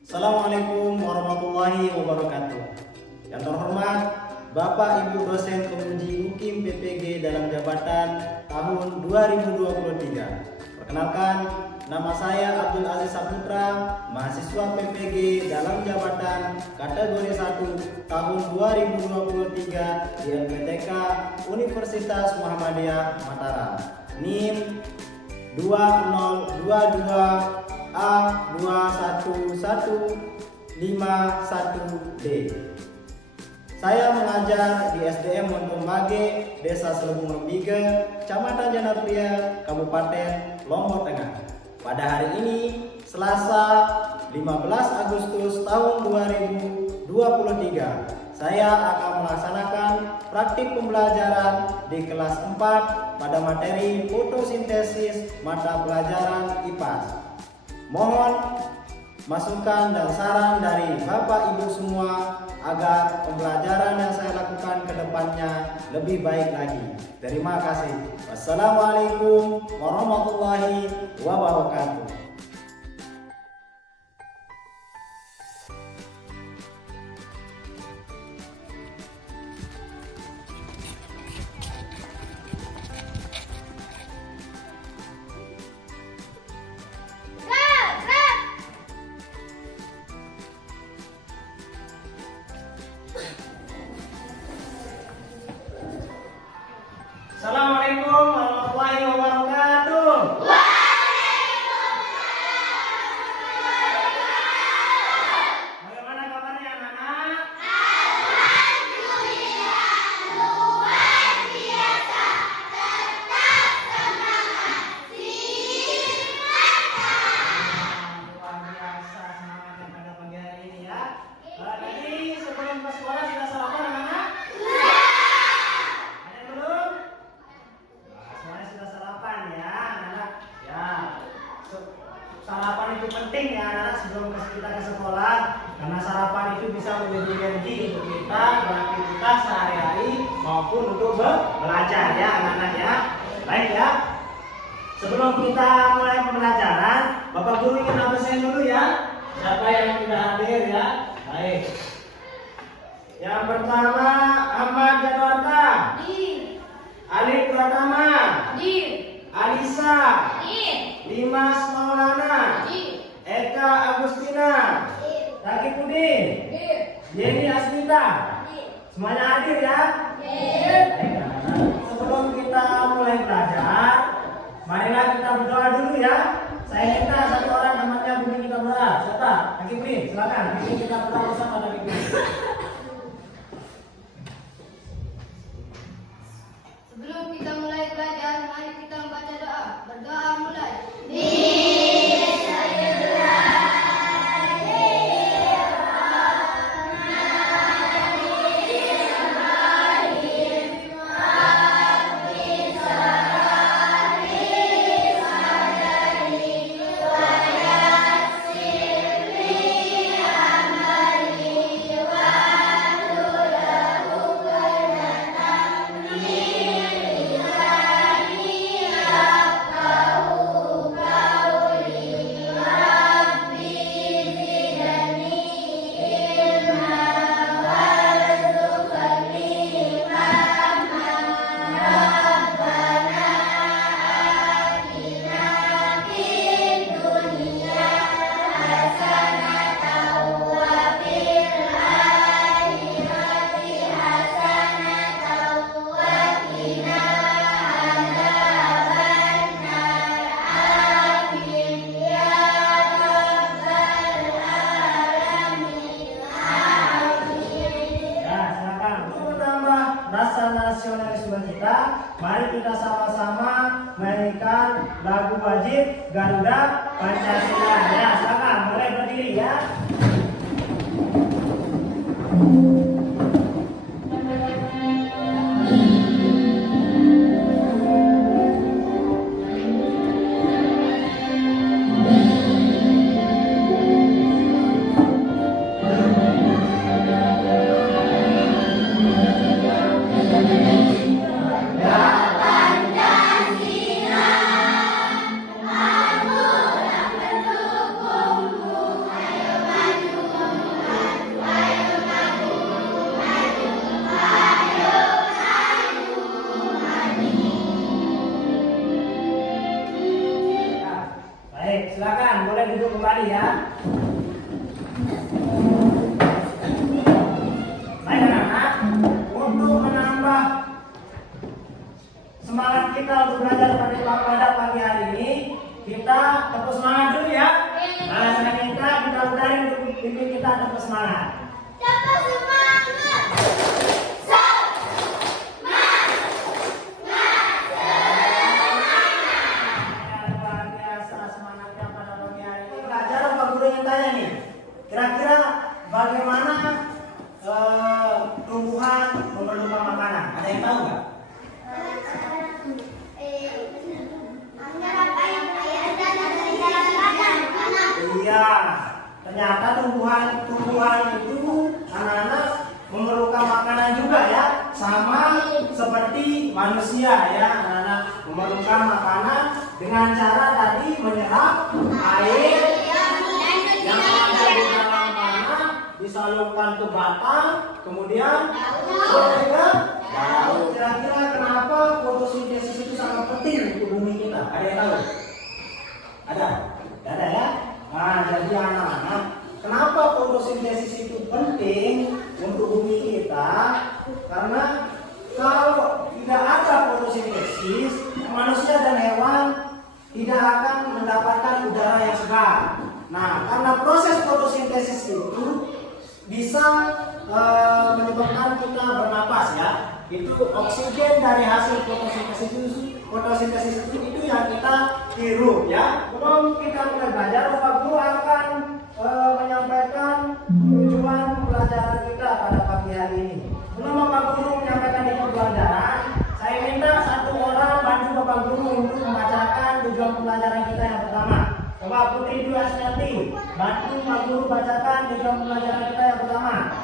Assalamualaikum warahmatullahi wabarakatuh. Yang terhormat Bapak Ibu dosen penguji UKIM PPG dalam jabatan tahun 2023. Perkenalkan, nama saya Abdul Aziz Saputra, mahasiswa PPG dalam jabatan kategori 1 tahun 2023 di LPTK Universitas Muhammadiyah Mataram. NIM 2022 A21151D. Saya mengajar di SDM Montombage, Desa Selubung Lembige, Kecamatan Janapria, Kabupaten Lombok Tengah. Pada hari ini, Selasa 15 Agustus tahun 2023, saya akan melaksanakan praktik pembelajaran di kelas 4 pada materi fotosintesis mata pelajaran IPAS. Mohon masukan dan saran dari Bapak Ibu semua agar pembelajaran yang saya lakukan ke depannya lebih baik lagi. Terima kasih. Wassalamualaikum warahmatullahi wabarakatuh. Assalamualaikum warahmatullahi wabarakatuh. Bagaimana kabarnya anak-anak? Alhamdulillah, luar biasa. Tetap semangat, Luar biasa semangatnya pada pagi hari ini ya. Tadi sebelum ke sekolah sudah sarapan anak-anak? Ada belum? Semuanya sudah sarapan ya anak-anak. Ya, sarapan itu penting ya anak-anak sebelum kita ke sekolah, karena sarapan itu bisa menjadi energi untuk kita beraktivitas sehari-hari maupun untuk belajar ya anak-anak ya. Baik ya. Sebelum kita mulai pembelajaran, Bapak Guru ingin absen dulu ya. Siapa yang sudah hadir ya? Baik. Yang pertama Ahmad Jadwarta, Alif Pratama, Alisa, Dimas Maulana, Eka Agustina, Raki Pudin, Yeni Asmita. Semuanya hadir ya? Baik, anak-anak. Sebelum kita mulai belajar, marilah kita berdoa dulu ya. Saya minta satu orang temannya bimbing kita berdoa. Siapa? Raki Pudin, silakan bimbing kita berdoa bersama Raki Pudin. Sebelum kita mulai belajar, mari kita membaca doa. Berdoa mulai. Nasionalisme kita, mari kita sama-sama mainkan lagu wajib Garuda Pancasila. Ya, silakan mulai berdiri ya. Ayo Baik, silakan boleh duduk kembali ya. Baik anak-anak, untuk menambah semangat kita untuk belajar pada pagi hari ini, kita tepuk semangat dulu ya. Nah, sekarang kita udahin untuk pimpin kita tepuk semangat. Tepuk semangat. Luar biasa semangatnya pada pagi hari ini. Pelajar apa guru yang tanya nih? Kira-kira bagaimana tumbuhan memerlukan makanan? Ada yang tahu nggak? Iya, ternyata tumbuhan itu anak-anak memerlukan makanan juga ya, sama seperti manusia ya, anak-anak memerlukan makanan dengan cara tadi menyerap air yang ada di dalam tanah, disalurkan ke batang, kemudian sampai ke daun. Kira-kira kenapa fotosintesis itu sangat penting untuk bumi kita? Ada yang tahu? Ada? Ada ya? Nah, jadi anak-anak, kenapa fotosintesis itu penting untuk bumi kita? Karena kalau tidak ada fotosintesis, manusia dan hewan tidak akan mendapatkan udara yang segar. Nah, karena proses fotosintesis itu bisa menyebabkan kita bernapas ya. Itu oksigen dari hasil fotosintesis itu yang kita hirup ya. Sebelum kita mulai belajar, Bapak Guru akan menyampaikan tujuan pelajaran kita pada pagi hari ini. Sebelum Bapak Guru menyampaikan itu pelajaran, saya minta satu orang bantu Bapak Guru untuk membacakan tujuan pelajaran kita yang pertama. Coba Putri Dwi Asmiati, bantu Pak Guru bacakan tujuan pelajaran kita yang pertama.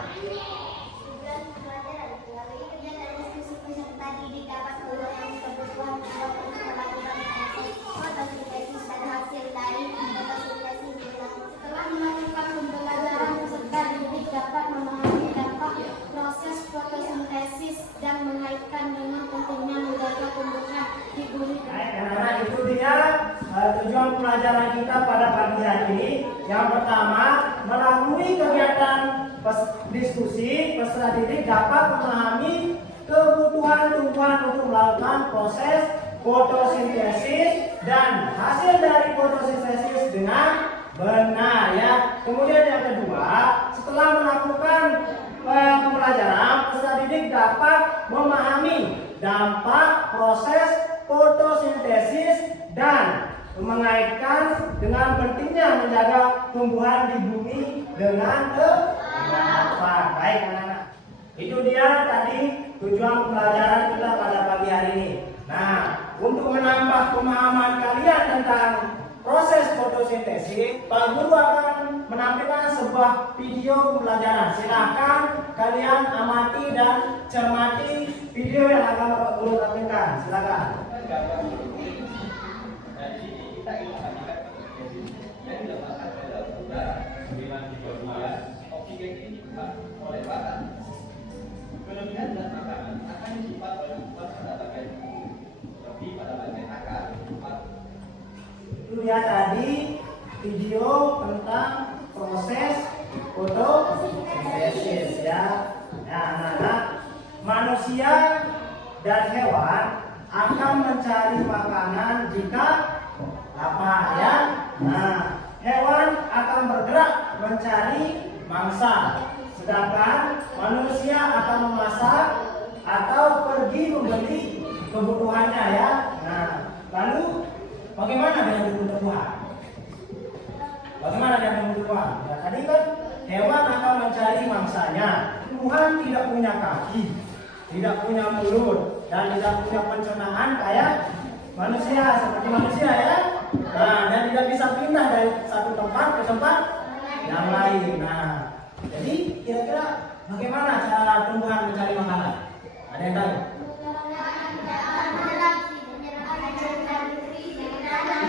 Dapat memahami dampak proses fotosintesis dan mengaitkan dengan pentingnya menjaga tumbuhan di bumi. Baik, karena itu dia tujuan pelajaran kita pada pagi hari ini. Yang pertama, melalui kegiatan diskusi, peserta didik dapat memahami kebutuhan tumbuhan untuk melakukan proses fotosintesis dan hasil dari fotosintesis dengan benar ya. Kemudian yang kedua, setelah melakukan pembelajaran, peserta didik dapat memahami dampak proses fotosintesis dan mengaitkan dengan pentingnya menjaga tumbuhan di bumi dengan kebermanfaat. Baik anak-anak, itu dia tadi tujuan pembelajaran kita pada pagi hari ini. Nah, untuk menambah pemahaman kalian tentang proses fotosintesis, Pak Guru akan menampilkan sebuah video pembelajaran. Silakan kalian amati dan cermati video yang akan Bapak Guru tampilkan. Silakan. Kelebihan dan makanan akan disimpan oleh tumbuhan pada bagian tubuh, lebih pada bagian akar. Itu ya tadi video tentang proses fotosintesis ya. Ya anak-anak, manusia dan hewan akan mencari makanan jika lapar ya. Nah, hewan akan bergerak mencari mangsa, sedangkan manusia akan memasak atau pergi membeli kebutuhannya ya. Nah, lalu bagaimana dengan tumbuhan? Bagaimana dengan tumbuhan? Ya, tadi kan hewan akan mencari mangsanya. Tumbuhan tidak punya kaki, tidak punya mulut, dan tidak punya pencernaan kayak manusia, seperti manusia ya. Nah, dan tidak bisa pindah dari satu tempat ke tempat yang lain. Nah, jadi kira-kira bagaimana cara tumbuhan mencari makanan? Ada yang tahu?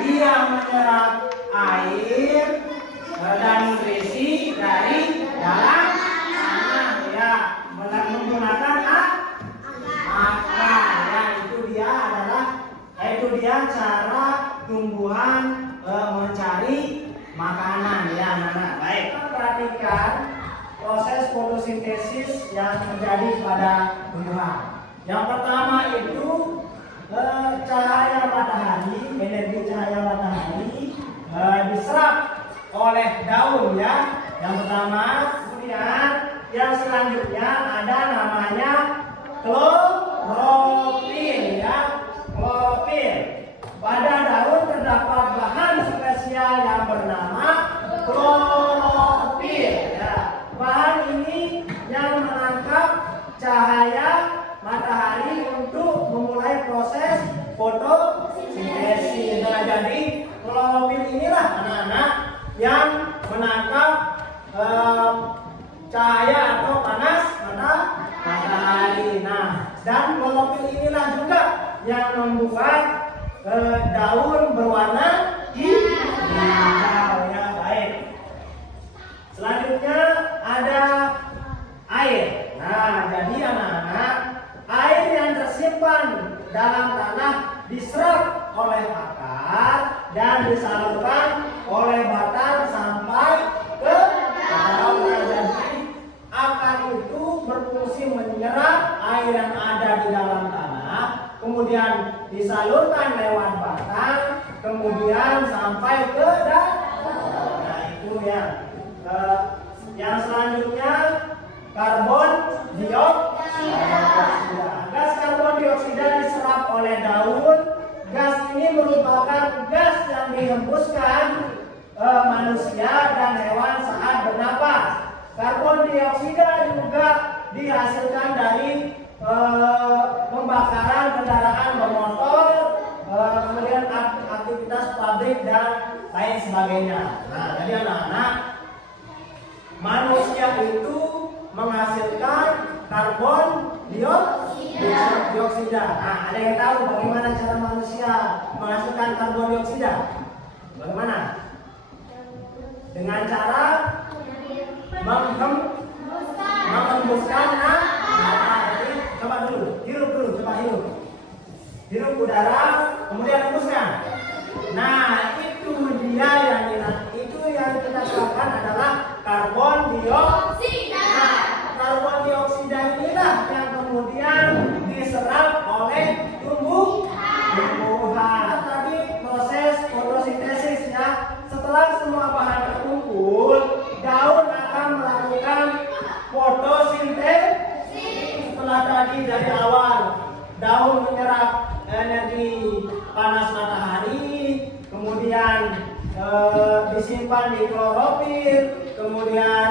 Dia menyerap air dan nutrisi dari dalam tanah ya, menggunakan akar ya. Itu dia cara tumbuhan mencari makanan ya anak-anak. Baik, kita perhatikan proses fotosintesis yang terjadi pada tumbuhan. Yang pertama itu cahaya matahari, energi cahaya matahari diserap oleh daun ya. Yang pertama, kemudian yang selanjutnya ada namanya klorofil ya, klorofil. Pada daun terdapat bahan spesial yang bernama klorofil ya. Bahan ini yang menangkap cahaya matahari untuk memulai proses fotosintesis. Nah, jadi klorofil inilah anak-anak yang menangkap cahaya atau panas matahari. Nah, dan klorofil inilah juga yang membuat daun berwarna hijau ya. Baik. Selanjutnya ada air. Nah, jadi anak-anak, air yang tersimpan dalam tanah diserap oleh akar dan disalurkan oleh batang sampai ke daun. Jadi akar itu berfungsi menyerap air yang ada di dalam tanah, kemudian disalurkan lewat batang, kemudian sampai ke daun. Nah, itu ya. Yang selanjutnya karbon dioksida. Gas karbon dioksida diserap oleh daun. Gas ini merupakan gas yang dihembuskan manusia dan hewan saat bernapas. Karbon dioksida juga dihasilkan dari pembakaran kendaraan bermotor, kemudian aktivitas pabrik dan lain sebagainya. Nah, jadi anak-anak, manusia itu menghasilkan karbon dioksida. Nah, ada yang tahu bagaimana cara manusia menghasilkan karbon dioksida? Bagaimana? Dengan cara menghembuskan jadi coba dulu, hirup dulu, coba hirup. Hirup udara, kemudian hembuskan. Nah, itu dia itu yang kita lakukan adalah karbon dioksida. Nah, karbon dioksida inilah yang kemudian diserap oleh tumbuhan. Tadi proses fotosintesis ya. Setelah semua bahan terkumpul, daun akan melakukan fotosintesis. Setelah tadi dari awal daun menyerap energi panas matahari, kemudian disimpan di klorofil, kemudian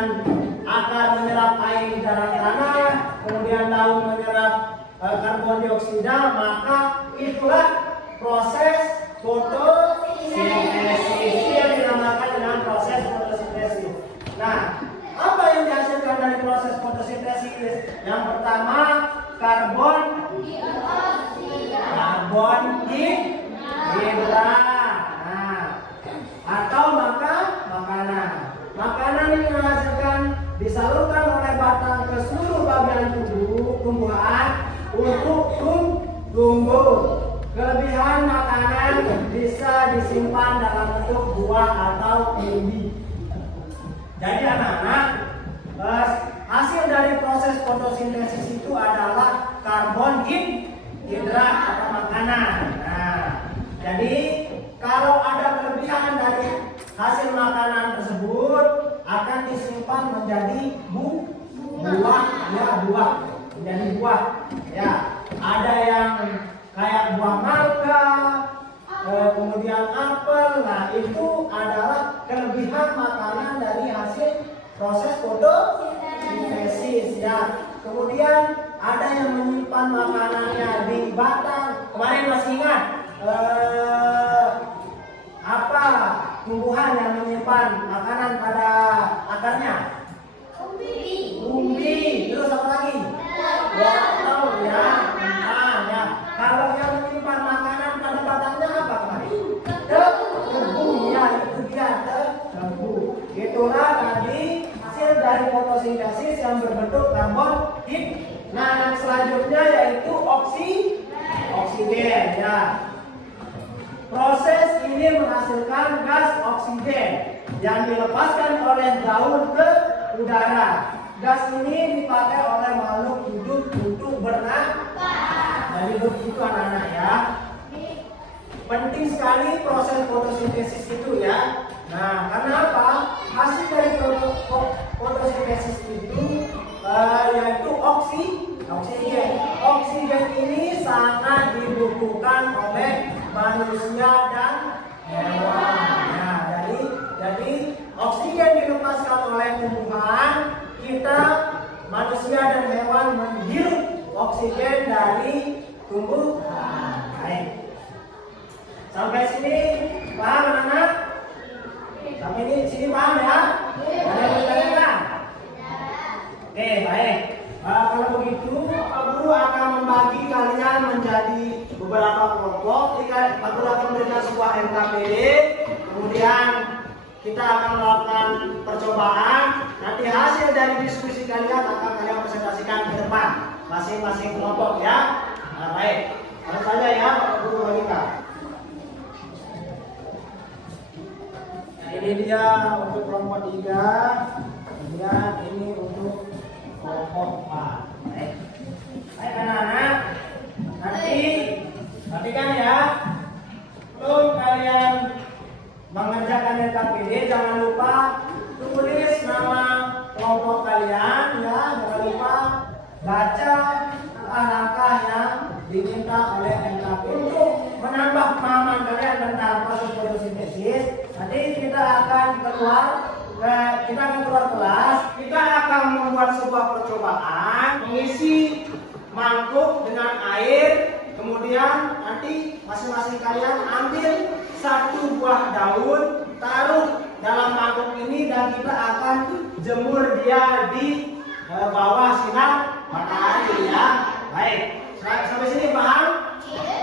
akar menyerap air di dalam tanah, kemudian daun menyerap karbon dioksida, maka itulah proses fotosintesis yang dinamakan dengan proses fotosintesis. Nah, apa yang dihasilkan dari proses fotosintesis? Yang pertama, karbon hidrat. Nah, atau makanan. Makanan ini dihasilkan disalurkan oleh batang ke seluruh bagian tubuh tumbuhan untuk tumbuh. Kelebihan makanan bisa disimpan dalam bentuk buah atau umbi. Jadi anak-anak, hasil dari proses fotosintesis itu adalah karbon hidrat atau makanan. Nah, jadi kalau ada kelebihan dari hasil makanan tersebut akan disimpan menjadi buah, menjadi buah. Ya, ada yang kayak buah mangga, kemudian apel. Nah, itu adalah kelebihan makanan dari hasil proses fotosintesis ya. Kemudian ada yang menyimpan makanannya di batang. Kemarin masih ingat apa tumbuhan yang menyimpan makanan pada akarnya? Umbi. Terus apa lagi? Wortel ya. Nah, ya. Kalau yang menyimpan makanan pada batangnya apa kemarin? Tebu ya, itu dia tebu. Itulah tadi hasil dari fotosintesis yang berbentuk karbon hidrat. Nah, yang selanjutnya yaitu oksigen ya. Proses ini menghasilkan gas oksigen yang dilepaskan oleh daun ke udara. Gas ini dipakai oleh makhluk hidup untuk bernafas. Jadi begitu anak-anak ya. Penting sekali proses fotosintesis itu ya. Nah, karena apa? Hasil dari fotosintesis itu yaitu oksigen. Oksigen ini sangat dibutuhkan oleh manusia dan hewan. Nah, jadi oksigen dilepaskan oleh tumbuhan, kita manusia dan hewan menghirup oksigen dari tumbuhan. Baik. Sampai sini paham anak-anak? Sampai sini paham ya? Ada yang bertanya? Oke, baik. Kalau begitu, Pak Guru akan membagi kalian menjadi beberapa kelompok. Pak Guru akan memberikan sebuah MKPD, kemudian kita akan melakukan percobaan. Nanti hasil dari diskusi kalian akan kalian presentasikan ke depan masing-masing kelompok ya. Nah, baik. Langsung saja ya, Pak Guru bagikan. Ini dia untuk kelompok 3, kemudian ini untuk kelompok 4. Baik anak-anak, nanti perhatikan ya, sebelum kalian mengerjakan LKPD jangan lupa tulis nama kelompok kalian ya, jangan lupa baca langkah yang diminta oleh LKPD untuk menambah pemahaman kalian tentang proses fotosintesis. Nanti kita akan keluar kelas, kita akan membuat sebuah percobaan mengisi mangkuk dengan air, kemudian nanti masing-masing kalian ambil satu buah daun, taruh dalam mangkuk ini dan kita akan jemur dia di bawah sinar matahari ya. Baik, sampai sini paham?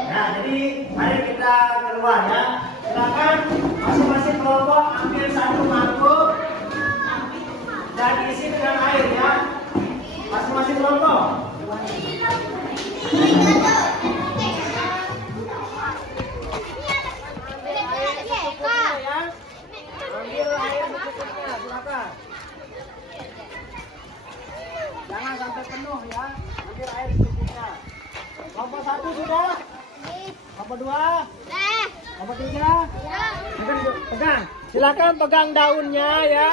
Nah, jadi mari kita keluar ya. Silakan masing-masing kelompok ambil satu mangkuk dan isi dengan air ya. Masing-masing kelompok. Ambil air secukupnya, silakan. Jangan sampai penuh ya. Ambil air secukupnya. Kelompok 1 sudah? Kelompok 2? Kelompok 3? Pegang. Silakan pegang daunnya ya.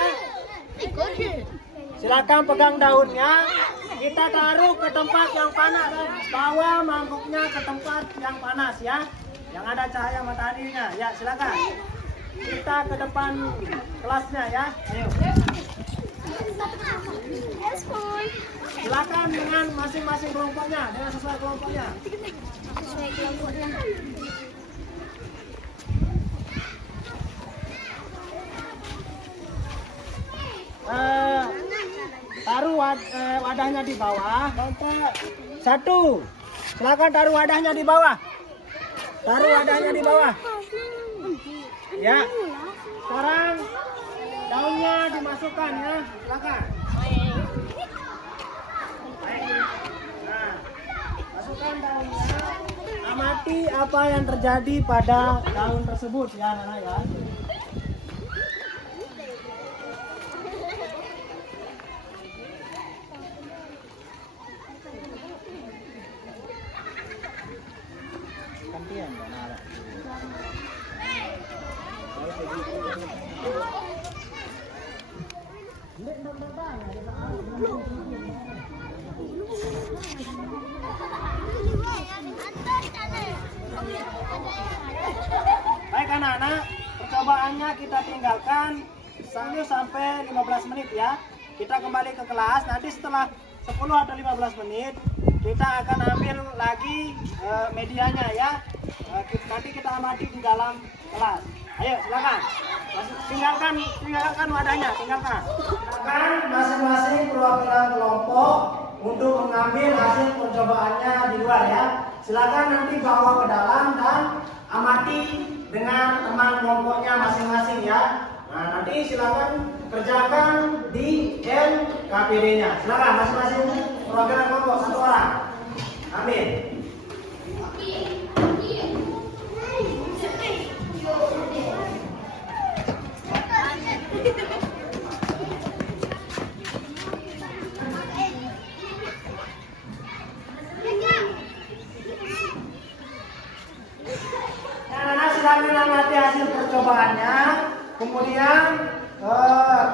Silakan pegang daunnya. Kita taruh ke tempat yang panas. Bawa mangkuknya ke tempat yang panas ya. Yang ada cahaya mataharinya. Ya, silakan. Kita ke depan kelasnya ya. Ayo. Silakan dengan masing-masing kelompoknya, dengan sesuai kelompoknya. Taruh wadahnya di bawah. Kelompok 1, silakan taruh wadahnya di bawah. Taruh wadahnya di bawah. Ya. Sekarang daunnya dimasukkan ya, silakan. Nah, masukkan daunnya. Amati apa yang terjadi pada daun tersebut ya, anak-anak ya. Gantian, anak-anak. Baik anak-anak, percobaannya kita tinggalkan sampai 15 menit ya. Kita kembali ke kelas, nanti setelah 10 atau 15 menit kita akan ambil lagi medianya ya. Nanti kita amati di dalam kelas. Ayo silakan. Tinggalkan wadahnya, tinggalkan. Silakan masing-masing perwakilan kelompok untuk mengambil hasil percobaannya di luar ya. Silakan nanti bawa ke dalam dan amati dengan teman kelompoknya masing-masing ya. Nah, nanti silakan kerjakan di LKPD-nya. Silakan masing-masing perwakilan kelompok 1 orang. Ambil. kemudian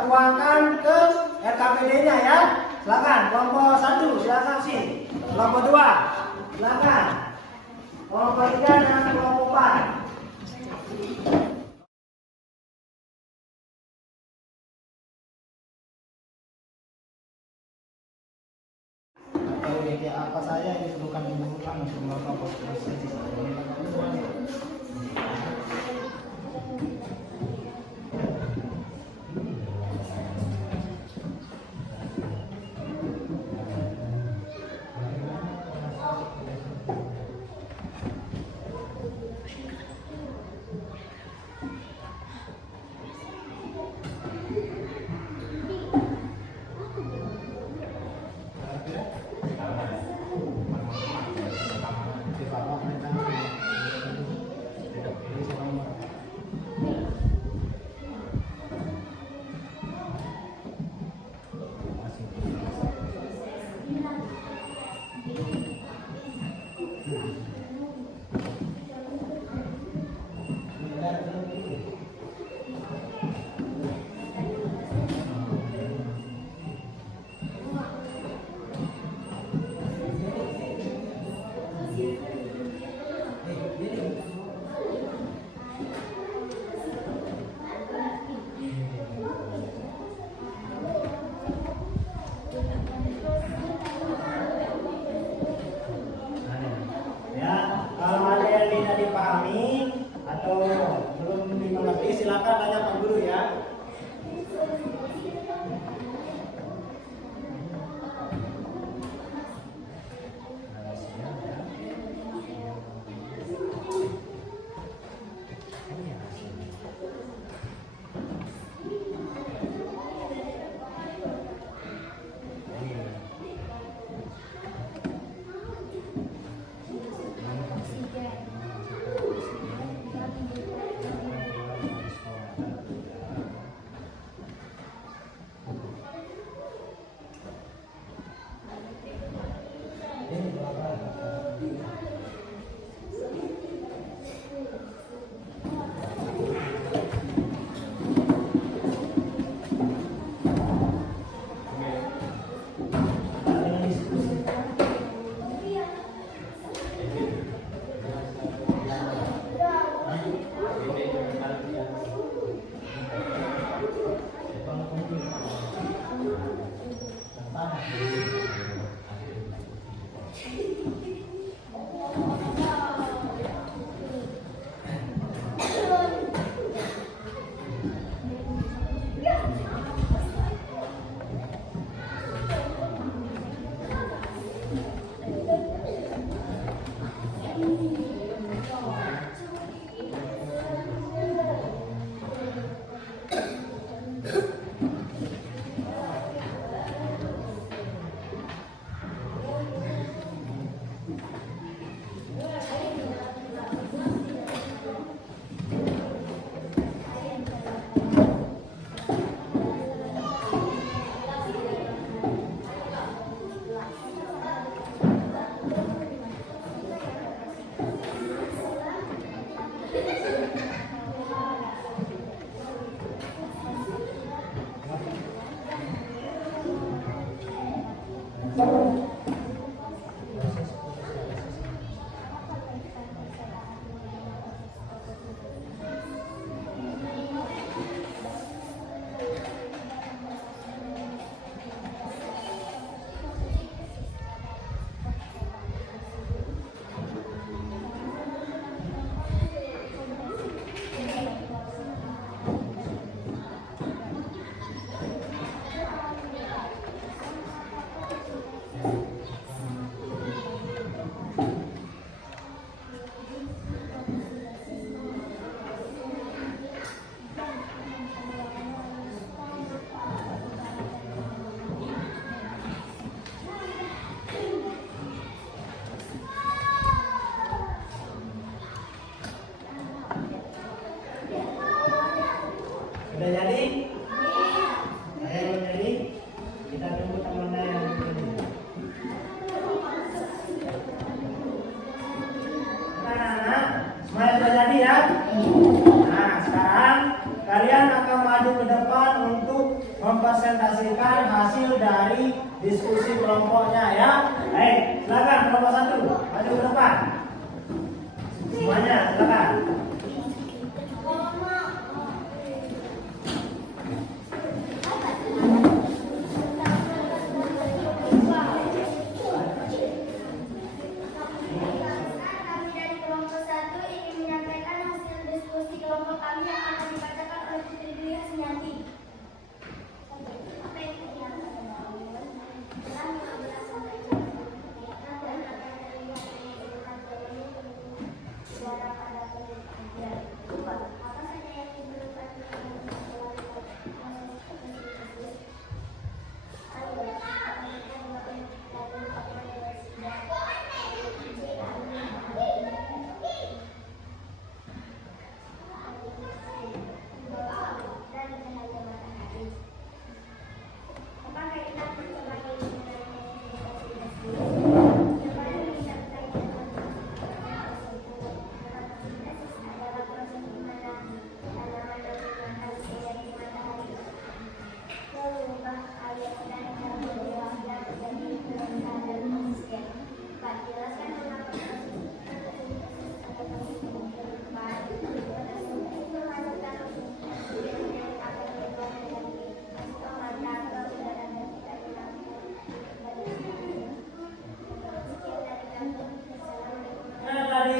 tuangkan ke RKPD-nya ya. Silakan kelompok 1 silakan sih. Kelompok 2 silakan. Kelompok 3 dan kelompok 4. Apa saja yang diperlukan untuk melakukan proses silakan tanya Pak Guru ya. Sudah jadi? Saya belum jadi. Kita tunggu temannya yang ini. Nah, semuanya sudah jadi ya? Nah, sekarang kalian Kalian akan maju ke depan untuk mempresentasikan hasil dari diskusi kelompoknya ya. Baik, silakan kelompok 1 maju ke depan. Semuanya silakan. Kami dari kelompok 1 ingin menyampaikan hasil diskusi kelompok kami yang akan dibacakan oleh Putri Dwi Hasnyanti. Apa yang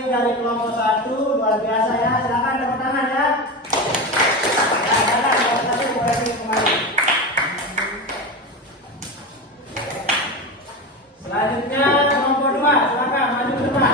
Dari kelompok 1 luar biasa ya. Silakan tepuk tangan ya. Ya, silakan kelompok 1 boleh kembali. Selanjutnya kelompok 2 silakan maju ke depan.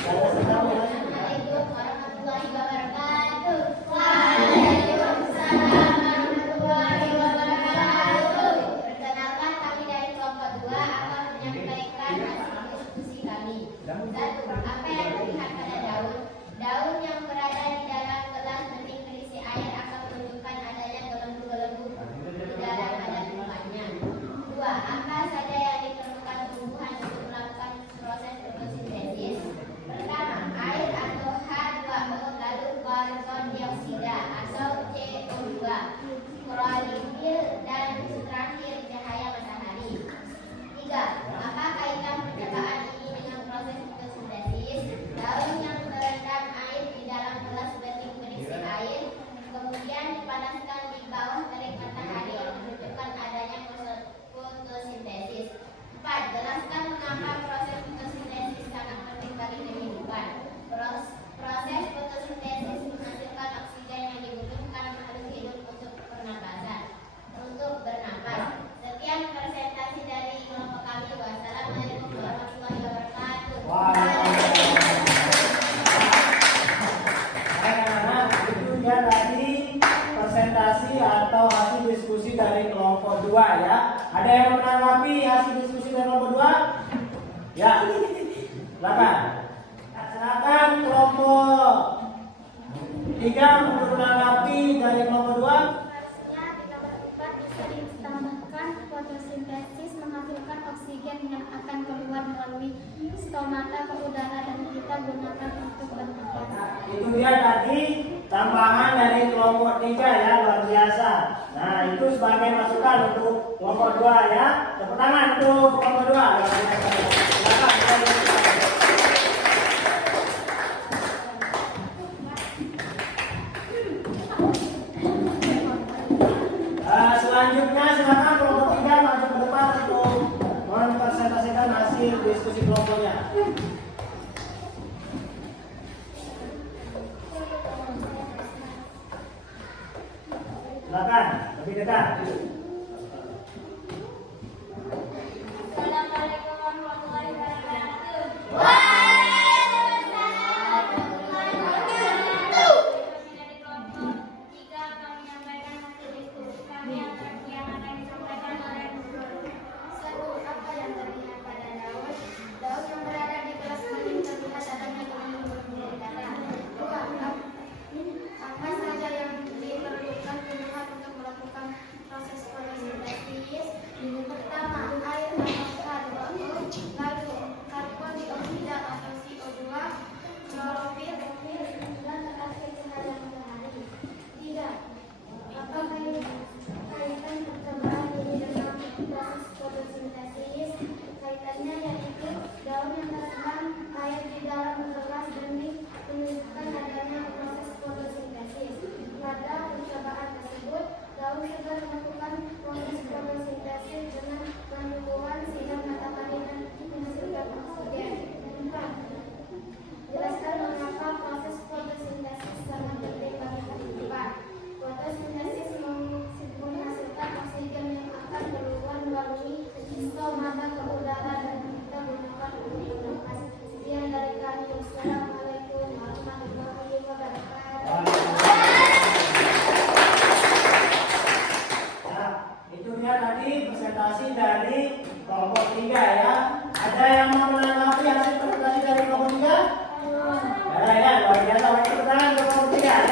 Assalamualaikum warahmatullahi wabarakatuh. Waalaikumsalam warahmatullahi wabarakatuh. Perkenalkan, kami dari kelompok 2 akan menyampaikan hasil diskusi kami. 1. Apa yang terlihat pada daun? Daun yang berada di dalam gelas bening berisi air akan menunjukkan adanya gelembung-gelembung di dalam pada tempatnya. 2. Apa saja yang diperlukan tumbuhan untuk melakukan proses fotosintesis? Pertama, air atau H2O, lalu karbon dioksida atau CO2, klorofil, dan terakhir cahaya matahari. 3. Apa kaitan percobaan ini dengan proses fotosintesis? Daun yang terendam air di dalam gelas bening berisi air, kemudian dipanaskan di bawah terik matahari yang menunjukkan adanya fotosintesis. 4. Jelaskan mengapa proses fotosintesis sangat penting bagi kehidupan. Proses fotosintesis menghasilkan oksigen yang dibutuhkan makhluk hidup untuk pernapasan. Untuk bernapas. Sekian presentasi dari kelompok kami. Wassalamualaikum warahmatullahi wabarakatuh. Anak-anak, itu dia tadi presentasi atau hasil diskusi dari kelompok 2 ya. Ada yang menanggapi hasil diskusi dari kelompok 2? Ya. Silakan. Silakan kelompok 3 untuk menanggapi dari kelompok 2. Harusnya di nomor 4 bisa ditambahkan fotosintesis menghasilkan oksigen yang akan keluar melalui stomata ke udara dan kita gunakan untuk bernapas. Itu dia tadi tambahan dari kelompok 3 ya, luar biasa. Nah, itu sebagai masukan untuk kelompok 2 ya. Tepuk tangan untuk kelompok 2. Silakan. Selanjutnya silakan kelompok 3 maju ke depan untuk mempresentasikan hasil diskusi kelompoknya. Silakan, lebih dekat. Assalamualaikum warahmatullahi wabarakatuh. Dari kelompok 3 akan menyampaikan hasil diskusi kami yang akan disampaikan oleh Guru. 1. Apa yang terlihat pada daun? Daun yang berada di gelas bening terlihat adanya gelembung di udara. 2. Apa saja yang diperlukan tumbuhan untuk melakukan proses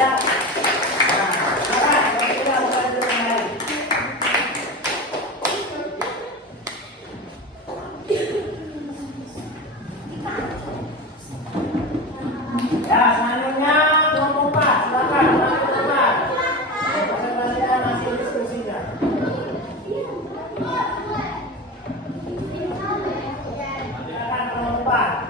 silakan, kalau tidak boleh duduk kembali. Ya, selanjutnya kelompok 4, silakan kelompok 4. Konsentrasinya masih diskusinya. Silakan kelompok 4.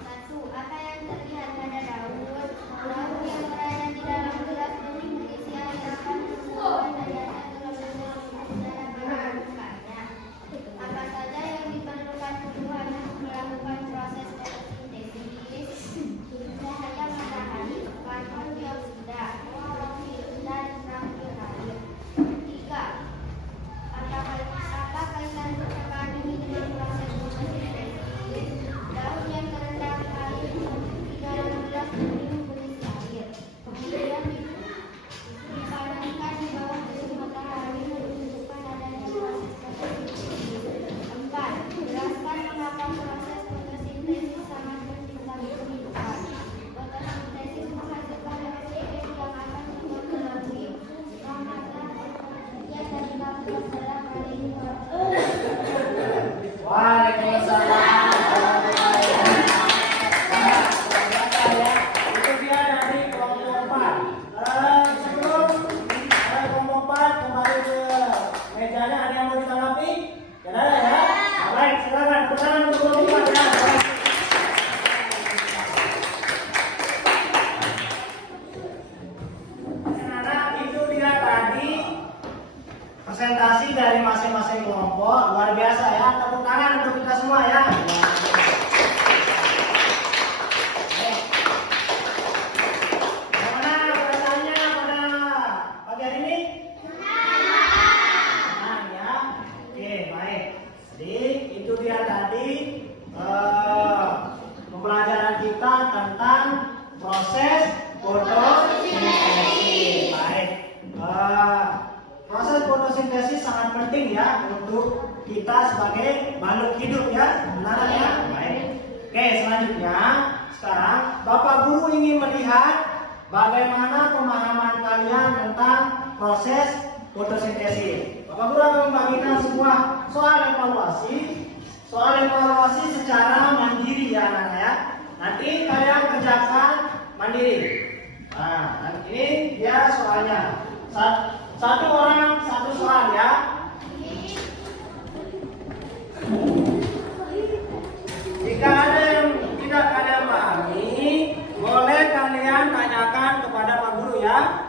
Satu, apa yang terlihat pada daun? Daun yang berada di dalam gelas bening berisi air akan berubah dari atas ke dalam permukaannya. Apa saja yang diperlukan tumbuhan untuk melakukan proses fotosintesis? Cahaya matahari, karbon dioksida, klorofil, dan terakhir air. Tiga, apa kaitan perkataan ini dengan proses fotosintesis? Daun yang terendam air di dalam gelas bening berisi air. Kemudian dipadankan di bawah terik matahari menunjukkan adanya proses fotosintesis. Empat, jelaskan mengapa proses fotosintesis sangat penting bagi kehidupan. Fotosintesis menghasilkan oksigen yang akan mempengaruhi keselamatan manusia dan juga dalam hal ini Waalaikumsalam. Itu dia dari kelompok 4. Sebelum ada kelompok 4 kembali ke mejanya, ada yang mau ditanggapi? Tidak ada ya? Baik, silakan. Pertanyaan untuk kelompok 4 ya. Baik. Anak-anak, itu dia tadi presentasi dari masing-masing kelompok. Luar biasa ya. Tepuk tangan untuk kita semua ya. Bagaimana perasaannya pada pagi hari ini? Senang ya. Oke, baik. Jadi itu dia tadi pembelajaran kita tentang proses fotosintesis. Baik. Proses fotosintesis sangat penting ya untuk kita sebagai makhluk hidup ya, benar ya? Baik. Oke, selanjutnya sekarang Bapak Guru ingin melihat bagaimana pemahaman kalian tentang proses fotosintesis. Bapak Guru akan membagikan sebuah soal evaluasi secara mandiri ya anak ya. Nanti kalian kerjakan mandiri. Nah, ini dia soalnya. Satu orang satu soal ya. Jika ada yang tidak kalian pahami, boleh kalian tanyakan kepada Pak Guru ya.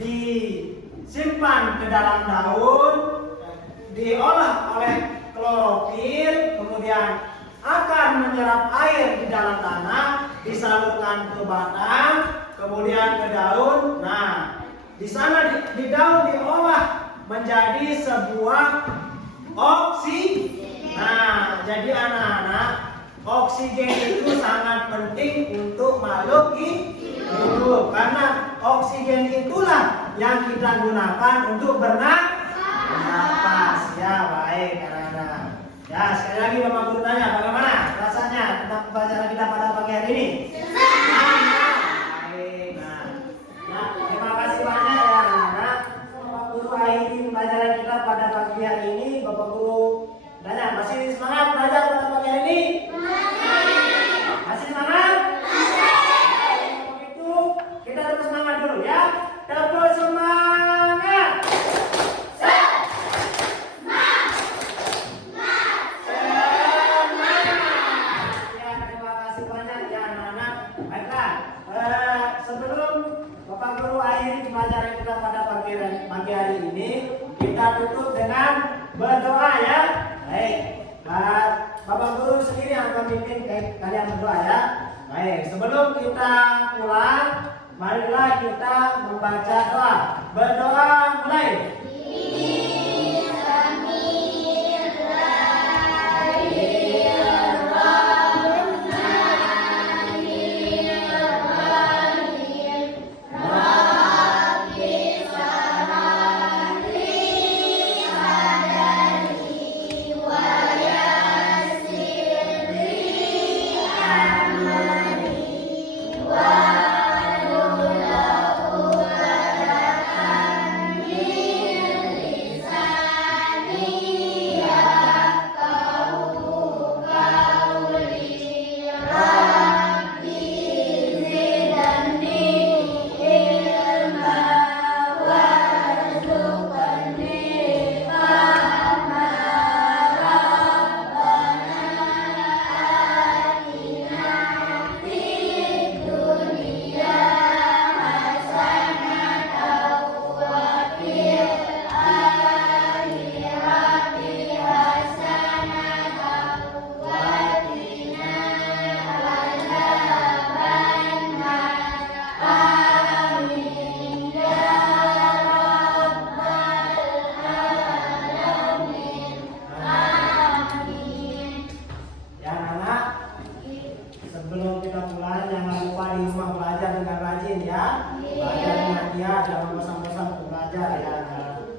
disimpan ke dalam daun, diolah oleh klorofil, kemudian akan menyerap air di dalam tanah, disalurkan ke batang, kemudian ke daun. Nah, di sana di daun diolah menjadi sebuah oksigen. Nah, jadi anak-anak, oksigen itu sangat penting untuk makhluk hidup karena oksigen itulah yang kita gunakan untuk bernapas. Ya, baik anak-anak. Ya, sekali lagi Bapak Guru tanya, bagaimana rasanya tentang pembelajaran kita pada pagi hari ini? Baik. Nah, terima kasih banyak ya anak-anak. Bapak Guru akhiri pembelajaran kita pada pagi hari ini. Bapak Guru tanya, masih semangat belajar pada pagi hari ini? Masih semangat? Untuk itu kita terus semangat dulu ya. Terus semangat. Sebelum Bapak Guru akhiri pembelajaran kita pada pagi hari ini, kita tutup dengan berdoa ya. Baik, Bapak Guru sendiri yang akan memimpin kalian berdoa ya. Baik, sebelum kita pulang, marilah kita membaca doa. Berdoa mulai. Sebelum kita mulai, jangan lupa di rumah belajar dengan rajin ya. Belajar dengan giat, jangan bosan-bosan untuk belajar ya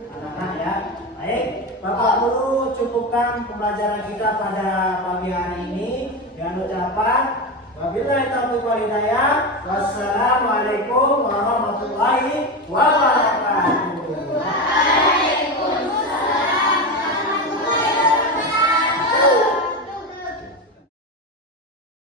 anak-anak ya. Baik, Bapak Guru cukupkan pembelajaran kita pada pagi hari ini dengan ucapan wabillahi taufiq wal hidayah. Wassalamualaikum warahmatullahi wabarakatuh.